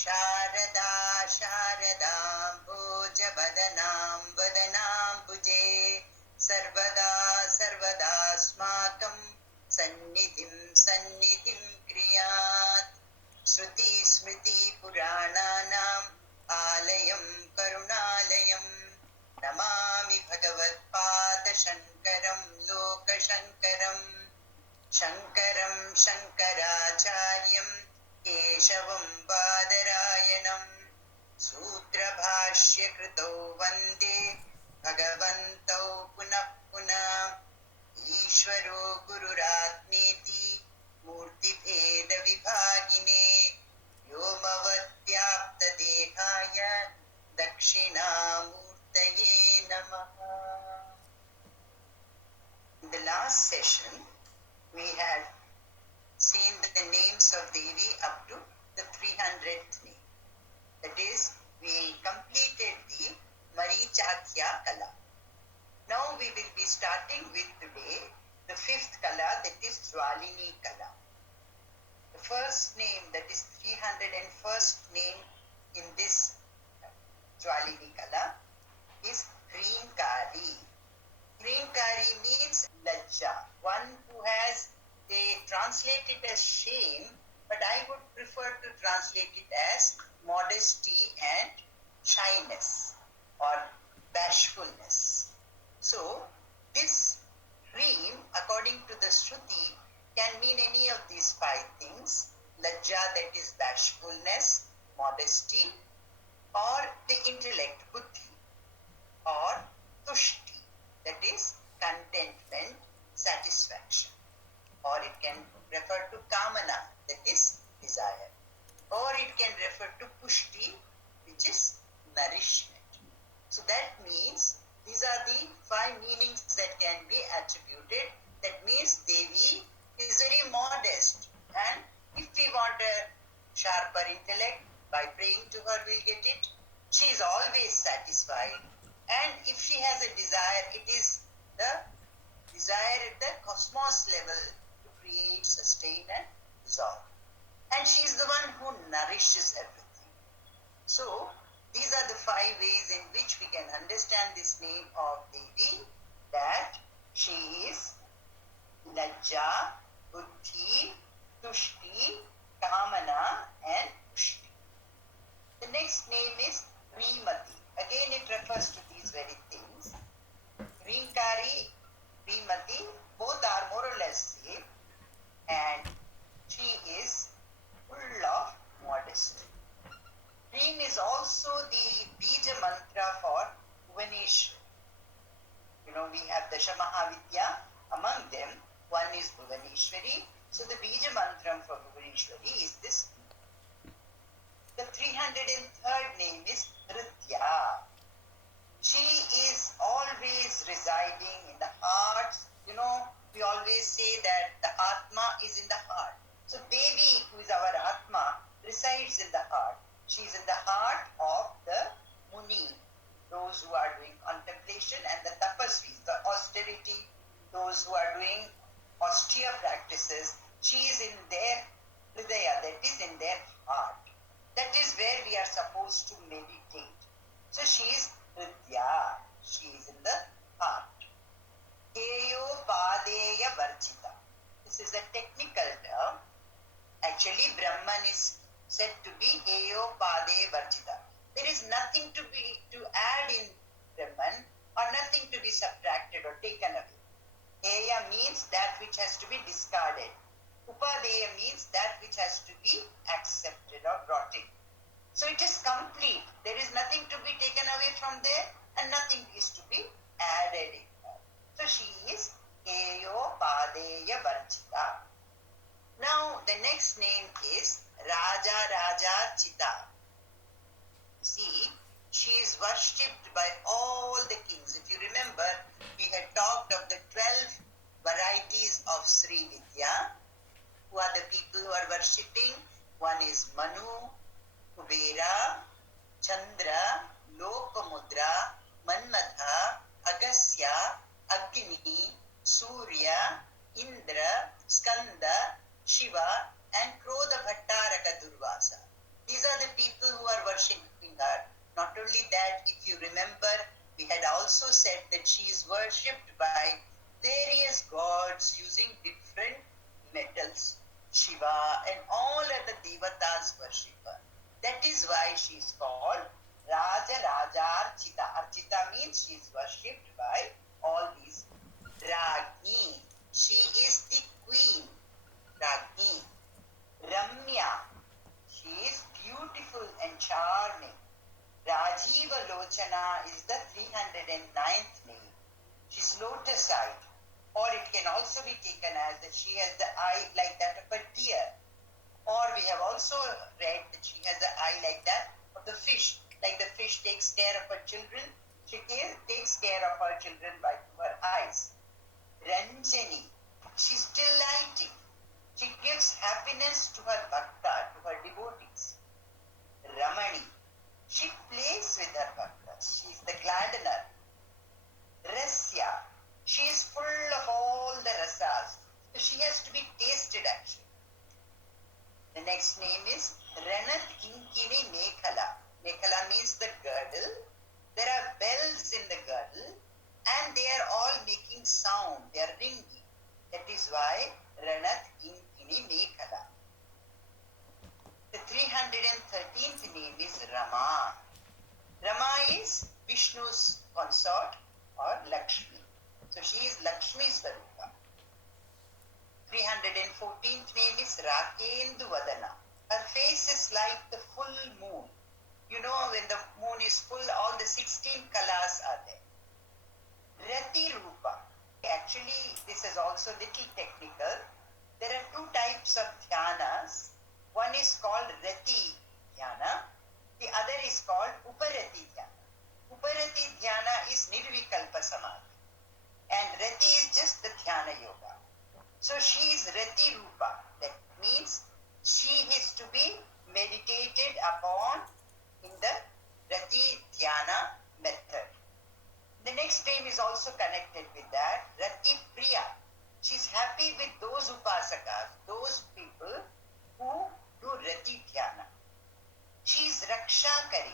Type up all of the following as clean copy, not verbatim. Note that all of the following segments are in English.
शारदा शारदाम्भोजवदनां वदनाम्बुजे सर्वदा सर्वदास्माकं सन्निधिं सन्निधिं क्रियात्। श्रुति स्मृति पुराणानाम् आलयं करुणालयं नमामि भगवत्पादशङ्करं लोकशङ्करम्। शङ्करं शङ्कराचार्यं केशवं बादरायणं सूत्रभाष्यकृतौ वन्दे भगवन्तौ पुनः पुनः। ईश्वरो गुरुरात्मेति मूर्तिभेदविभागिने व्योमवद्व्याप्तदेहाय दक्षिणामूर्तये नमः। In the last session, we had seen the names of Devi up to the 300th name. That is, we completed the Marichathya Kala. Now we will be starting with today the 5th Kala, that is Jwalini Kala. The first name, that is 301st name in this Jwalini Kala, is Hrinkari. Hrinkari means lajja, one who has, they translate it as shame, but I would prefer to translate it as modesty and shyness or bashfulness. So this Hrim, according to the Shruti, can mean any of these 5 things. Lajja, that is bashfulness, modesty, or the intellect, buddhi, or tushti, that is contentment, satisfaction, or it can refer to kamana, that is desire, or it can refer to pushti, which is nourishment. So that means these are the 5 meanings that can be attributed. That means Devi is very modest, and if we want a sharper intellect, by praying to her we'll get it. She is always satisfied, and if she has a desire, it is the desire at the cosmos level to create, sustain and dissolve. And she is the one who nourishes everything. So these are the 5 ways in which we can understand this name of Devi, that she is Lajja, Buddhi, Tushti, Kamana and Pushti. The next name is Hrimati. Again it refers to these very things. Hrinkari, Hrimati, both are more or less same, and she is full of modesty. Hrim is also the Bija mantra for Bhuvaneshwari. You know, we have Dasha Mahavidya. Among them, one is Bhuvaneshwari. So the Bija mantra for Bhuvaneshwari is this. The 303rd name is Nritya. She is always residing in the hearts. You know, we always say that the Atma is in the heart. So Devi, who is our Atma, resides in the heart. She is in the heart of the Muni, those who are doing contemplation, and the Tapasvis, the austerity, those who are doing austere practices. She is in their Hridaya, that is in their heart. That is where we are supposed to meditate. So she is Hridya, she is in the heart. Heyo Padeya Varjita. This is a technical term. Actually, Brahman is said to be Heyo Padeya Varjita. There is nothing to add in Brahman, or nothing to be subtracted or taken away. Heya means that which has to be discarded. Upadeya means that which has to be accepted or brought in. So it is complete. There is nothing to be taken away from there, and nothing is to be added in her. So she is Heyo Padeya Varjita. Now the next name is Raja Raja Chita. See, she is worshipped by all the kings. If you remember, we had talked of the 12 varieties of Sri Vidya. Who are the people who are worshipping? One is Manu, Kubera, Chandra, Lokamudra, Manmatha, Agasya, Agni, Surya, Indra, Skanda, Shiva and Krodha Bhattaraka Durvasa. These are the people only that, if you remember, we had also said that she is worshipped by various gods using different metals. Shiva and all other devatas worship her. That is why she is called Raja Raja Archita. Archita means she is worshipped by all these. Ragni, she is the queen. Ragni. Ramya, she is beautiful and charming. Rajiva Lochana is the 309th name. She's lotus-eyed. Or it can also be taken as that she has the eye like that of a deer. Or we have also read that she has the eye like that of the fish. Like the fish takes care of her children, she takes care of her children by her eyes. Ranjani, she's delighting. She gives happiness to her bhakta, to her devotees. Ramani, she plays with her bhaktas. She is the gladdener. Rasya, she is full of all the rasas. So she has to be tasted actually. The next name is Ranat Kinkini Mekhala. Mekhala means the girdle. There are bells in the girdle and they are all making sound. They are ringing. That is why Ranat Kinkini Mekhala. The 313th name is Rama. Rama is Vishnu's consort or Lakshmi. So she is Lakshmi Swarupa. 314th name is Rakendu Vadana. Her face is like the full moon. You know, when the moon is full, all the 16 kalas are there. Rati Rupa. Actually, this is also little technical. There are two types of dhyanas. One is called Rati Dhyana. The other is called Uparati Dhyana. Uparati Dhyana is Nirvikalpa Samadhi. And Rati is just the Dhyana Yoga. So she is Rati Rupa. That means she is to be meditated upon in the Rati Dhyana method. The next name is also connected with that, Rati Priya. She is happy with those upasakas, those people who do Rati Dhyana. She is Rakshakari.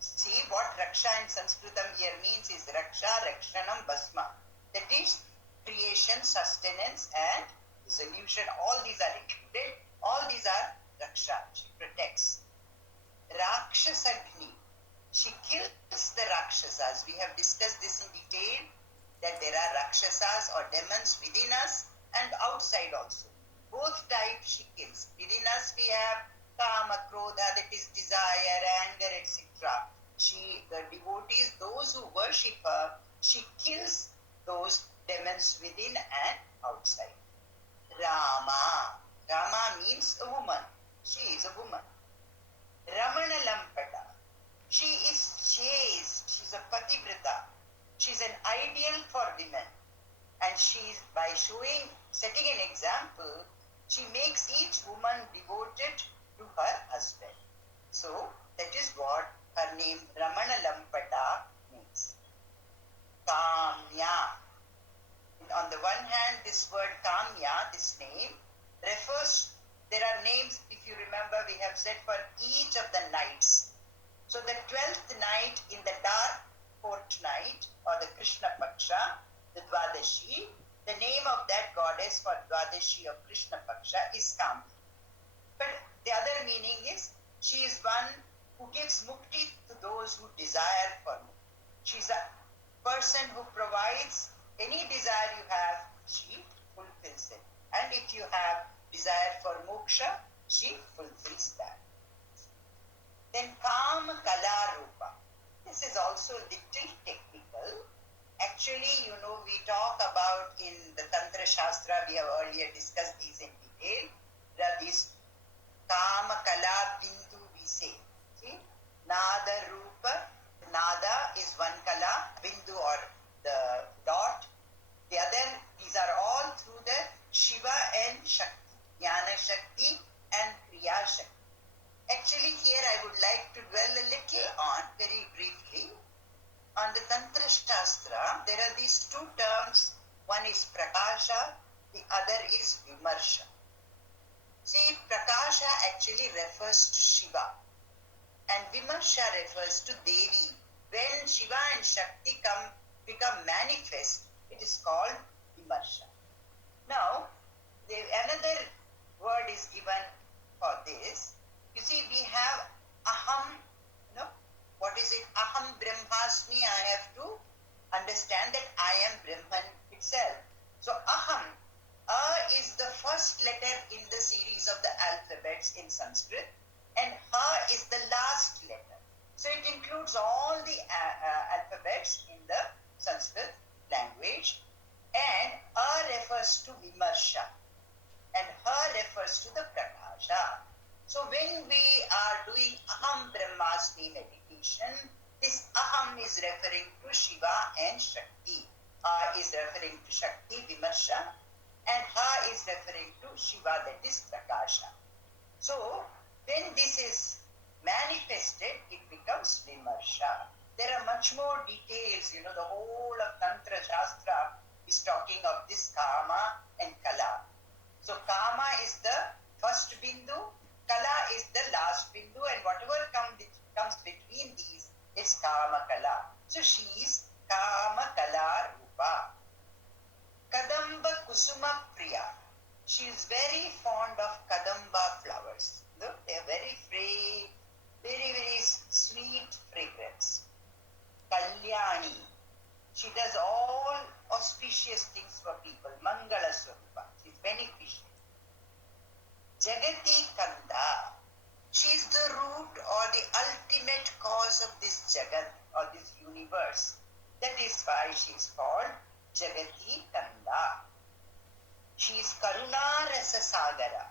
See what Raksha in Sanskritam here means is Raksha, Rakshanam, Basma. That is creation, sustenance and dissolution. All these are included. All these are Raksha. She protects. Rakshasagni. She kills the Rakshasas. We have discussed this in detail that there are Rakshasas or demons within us and outside also. Both types she kills. Within us we have Kama, Krodha, that is desire, anger, etc. The devotees, those who worship her, she kills those demons within and outside. Rama. Rama means a woman. She is a woman. Ramana Lampata. She is chaste. She's a pativrata. She's an ideal for women. And she's, by setting an example, she makes each woman devoted to her husband. So, that is what her name Ramana Lampata means. Kamya. On the one hand, this word Kamya, this name, refers, there are names, if you remember, we have said for each of the nights. So the 12th night in the dark fortnight, or the Krishna Paksha, the Dwadashi, the name of that goddess for Dwadashi of Krishna Paksha is Kamya. But the other meaning is, she is one who gives mukti to those who desire for mukti. She's a person who provides any desire you have, she fulfills it. And if you have desire for moksha, she fulfills that. Then Kama Kala Rupa. This is also a little technical. Actually, we talk about in the Tantra Shastra, we have earlier discussed these in detail. There are these Kama Kala Bindu we say. See? Nada Rupa. Nada is one kala, Bindu or the dot. The other, these are all through the Shiva and Shakti, Jnana Shakti and Kriya Shakti. Actually, here I would like to dwell a little on, very briefly, on the Tantra Shastra. There are these two terms. One is Prakasha, the other is Vimarsha. See, Prakasha actually refers to Shiva. And Vimarsha refers to Devi. When Shiva and Shakti become manifest, it is called Vimarsha. Now, another word is given for this. You see, we have Aham, what is it? Aham Brahmasmi. I have to understand that I am Brahman itself. So, Aham, is the first letter in the series of the alphabets in Sanskrit, and Ha is the last letter. So it includes all the alphabets in the Sanskrit language, and A refers to Vimarsha, and Ha refers to the Prakasha. So when we are doing Aham Brahmasmi meditation, this Aham is referring to Shiva and Shakti. A is referring to Shakti, Vimarsha, and Ha is referring to Shiva, that is Prakasha. So when this is manifested, it becomes Vimarsha. There are much more details, the whole of Tantra Shastra is talking of this Kama and Kala. So Kama is the first Bindu, Kala is the last Bindu, and whatever comes between these is Kama Kala. So she is Kama Kala Rupa. Kadamba Kusuma Priya. She is very fond of Kadamba flowers. Look, they are very very, very sweet fragrance. Kalyani. She does all auspicious things for people. Mangala Swarupa. She is beneficial. Jagati Kanda. She is the root or the ultimate cause of this Jagat or this universe. That is why she is called Jagati Kanda. She is Karuna Rasa Sagara.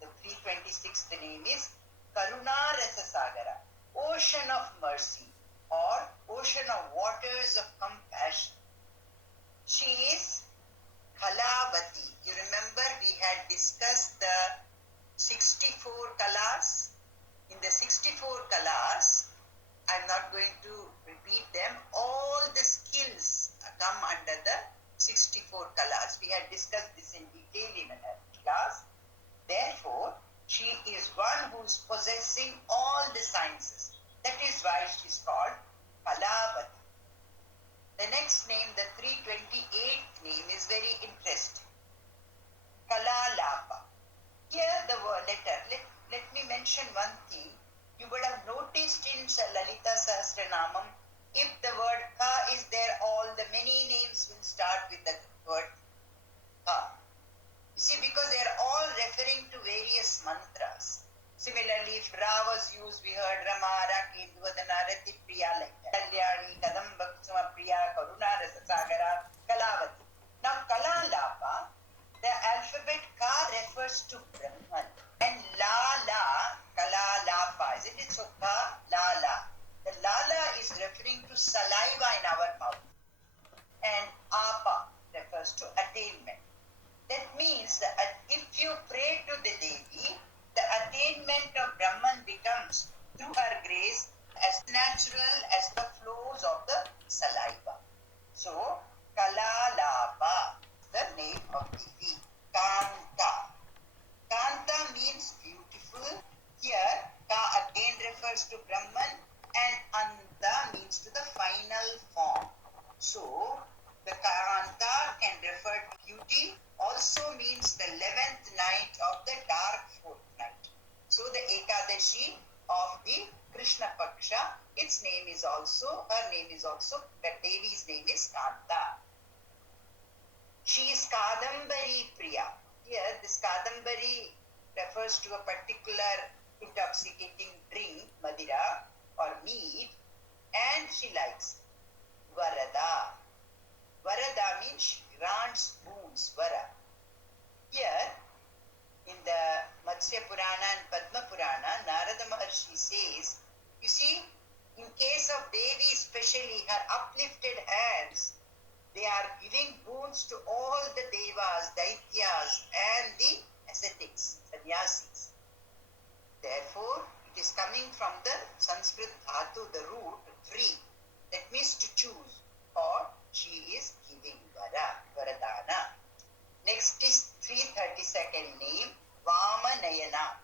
The 326th name is Karuna Rasa Sagara, ocean of mercy or ocean of waters of compassion. She is Kalavati. You remember we had discussed the 64 Kalas. In the 64 Kalas, I'm not going to repeat them. All the skills come under the 64 Kalas. We had discussed this in detail in another class. Therefore, she is one who is possessing all the sciences. That is why she is called Kalavati. The next name, the 328th name, is very interesting. Kalalapa. Here the word letter. Let me mention one thing. You would have noticed in Lalita Sahasranamam, if the word Ka is there, all the many names will start with the word Ka. You see, because they are all referring to various mantras. Similarly, if Ra was used, we heard Rama, Raki, Dvadana, Rati, Priya, like that. Kalyani, Kadamba, Kusuma, Priya, Karuna, Rasa Sagara, Kalavati. Now, Kalalapa, the alphabet Ka refers to Brahman. And La, Kalalapa, isn't it? So Ka, La. The Lala is referring to saliva in our mouth. And Apa refers to attainment. That means that if you pray to the Devi, the attainment of Brahman becomes, through her grace, as natural as the flows of the saliva. So, Kalalapa, the name of Devi. Kanta. Kanta means beautiful. Here, Ka again refers to Brahman, and Anta means to the final form. So, the Kanta can refer to beauty, also means the 11th night of the dark fortnight. So, the Ekadashi of the Krishna Paksha, her name is also, the Devi's name is Kanta. She is Kadambari Priya. Here, this Kadambari refers to a particular intoxicating drink, Madira or mead, and she likes Varada. Varada means she grants boons, Vara. Here, in the Matsya Purana and Padma Purana, Narada Maharshi says, you see, in case of Devi especially, her uplifted hands, they are giving boons to all the devas, daityas, and the ascetics, sannyasis. Therefore, it is coming from the Sanskrit dhatu, the root, free. That means to choose, or she is giving Varadana. Next is 332nd name, Vamanayana.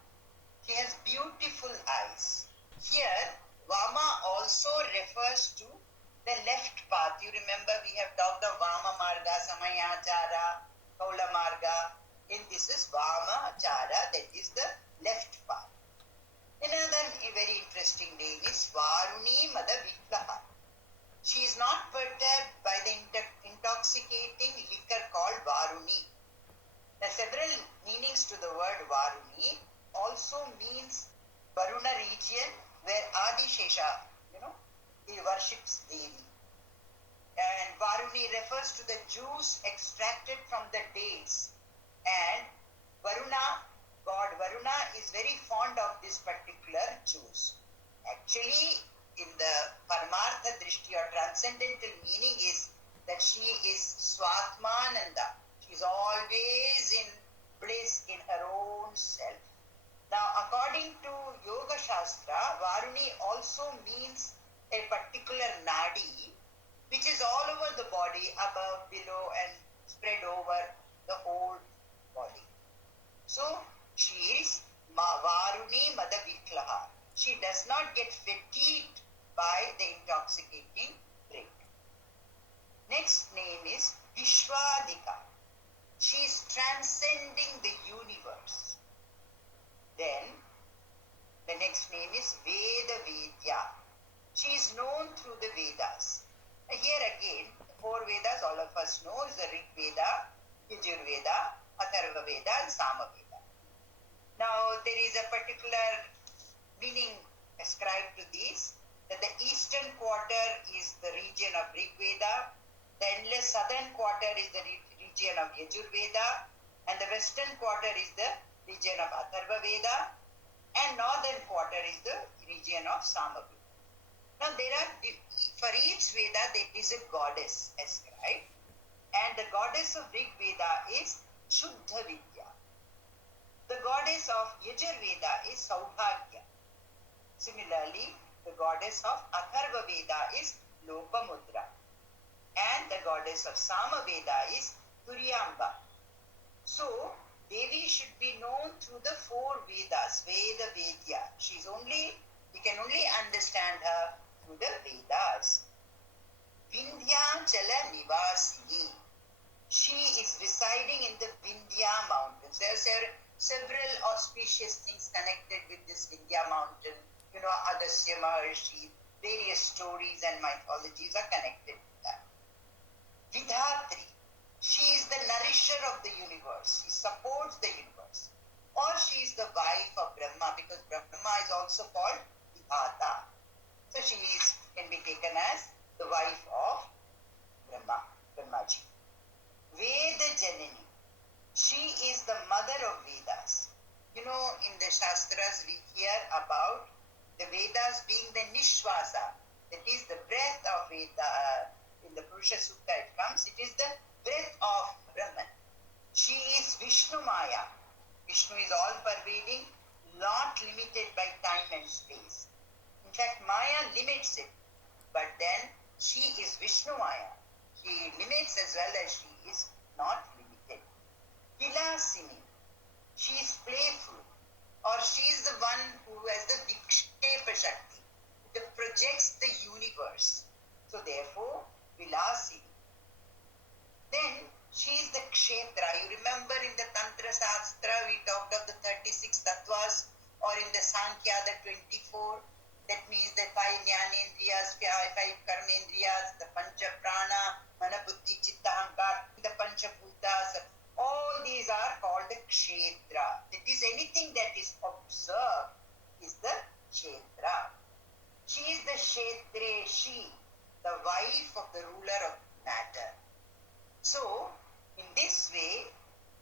She has beautiful eyes. Here, the left path. You remember we have talked of Vama Marga, Samayachara, Kaula Marga. And this is Vama Achara, that is the left path. Another very interesting name is Varuni Mada Viplaha. She is not perturbed by the intoxicating liquor called Varuni. There are several meanings to the word Varuni. Also means Varuna region where Adi Shesha, he worships Devi. And Varuni refers to the juice extracted from the dates. And Varuna, God Varuna, is very fond of this particular juice. Actually, in the Paramartha Drishti or transcendental meaning is that she is Swatmananda. She is always in bliss in her own self. Now, according to Yoga Shastra, Varuni also means a particular nadi, which is all over the body, above, below, and spread over the whole body. So, she is Varuni Mada Viklaha. She does not get fatigued by the intoxicating drink. Next name is Vishwadika. She is transcending the universe. Then, the next name is Veda Vedya. She is known through the Vedas. Here again, the four Vedas all of us know is the Rig Veda, Yajur Veda, Atharva Veda and Sama Veda. Now, there is a particular meaning ascribed to these, that the eastern quarter is the region of Rig Veda, the endless southern quarter is the region of Yajur Veda, and the western quarter is the region of Atharva Veda, and northern quarter is the region of Sama Veda. Now, for each Veda, there is a goddess ascribed, and the goddess of Rig Veda is Shuddha Vidya. The goddess of Yajur Veda is Saubhagya. Similarly, the goddess of Atharva Veda is Lopamudra, and the goddess of Sama Veda is Turyamba. So, Devi should be known through the four Vedas, Veda Vedya. We can only understand her through the Vedas. Vindhyachala Nivasini. She is residing in the Vindhya mountains. There are several auspicious things connected with this Vindhya mountain. Agastya Maharshi, various stories and mythologies are connected with that. Vidhatri. She is the nourisher of the universe. She supports the universe. Or she is the wife of Brahma, because Brahma is also called Vidhata. So she can be taken as the wife of Brahmaji. Veda Janani. She is the mother of Vedas. In the Shastras we hear about the Vedas being the Nishwasa. That is the breath of Veda. In the Purusha Sutta it comes. It is the breath of Brahman. She is Vishnu Maya. Vishnu is all pervading, not limited by time and space. In fact, Maya limits it, but then she is Vishnu Maya. She limits as well as she is not limited. Vilasini, she is playful, or she is the one who has the Vikshepa Shakti, that projects the universe. So therefore, Vilasini. Then she is the Kshetra. You remember in the Tantra Shastra we talked of the 36 tattvas, or in the Sankhya the 24. That means the 5 Jnanendriyas, 5 Karmendriyas, the Pancha Prana, Mana Buddhi Chitta Ahankar, the Pancha Bhutas. All these are called the Kshetra. That is, anything that is observed is the Kshetra. She is the Kshetreshi, the wife of the ruler of matter. So, in this way,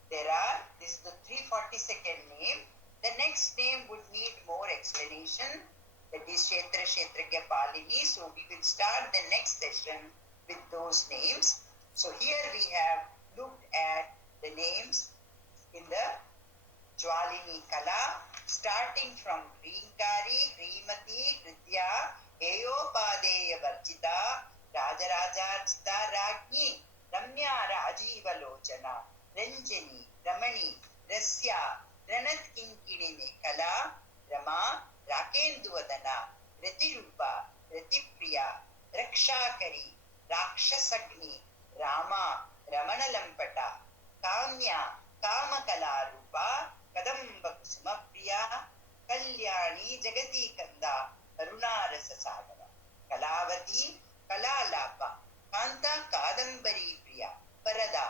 this is the 342nd name. The next name would need more explanation. That is Kshetra, Kshetragya, Palini. So, we will start the next session with those names. So, here we have looked at the names in the Jwalini Kala, starting from Krinkari, Krimati, Kritya, Heyopadeya Varjita, Rajarajachita Rajni, Ramya Rajiva Lochana, Ranjani, Ramani, Rasya, Ranat Kinkini Kala, Rama, Rakenduvadana, Ratirupa, Ratipriya, Raksha रक्षाकरी राक्षसग्नि Rama रमणलंपटा Kamya कामकलारूपा कदम्बकुसुमप्रिया Kalyani जगती कंदा करुणारससागरा कलावती कलालापा कांता कादंबरी प्रिया वरदा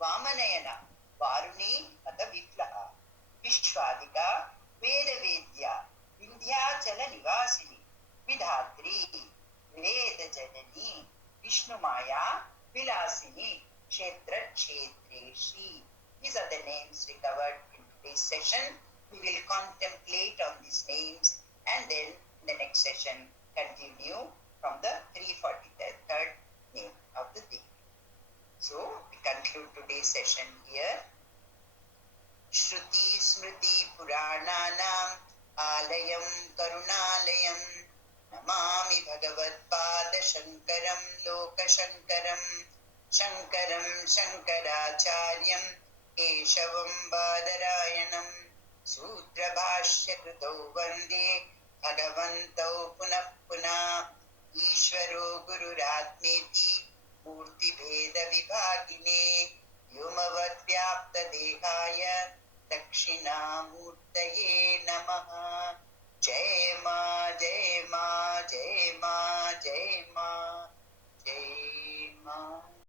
वामनयना वारुणी मतविफ्लहा विश्वादिका वेदवेद्या विंध्याचल निवासिनी विधात्री वेदजननी विष्णुमाया विलासिनी क्षेत्र क्षेत्रेशी. These are the names recovered in today's session. We will contemplate on these names and then in the next session continue from the 343rd name of the day. So we conclude today's session here. Shruti Smriti Purananam Alayam Karunalayam Namami Bhagavad Pada Shankaram Loka Shankaram Shankaram Shankaracharyam Keshavam Badarayanam Sutra Bhashya Krutau Vande Bhagavantau Punah Punah Ishvaro Gururatmeti Murti Bheda Vibhagine Vyomavad Vyapta Dehaya Dakshinamurtaye Namaha. Jai Ma Jai Ma Jai Ma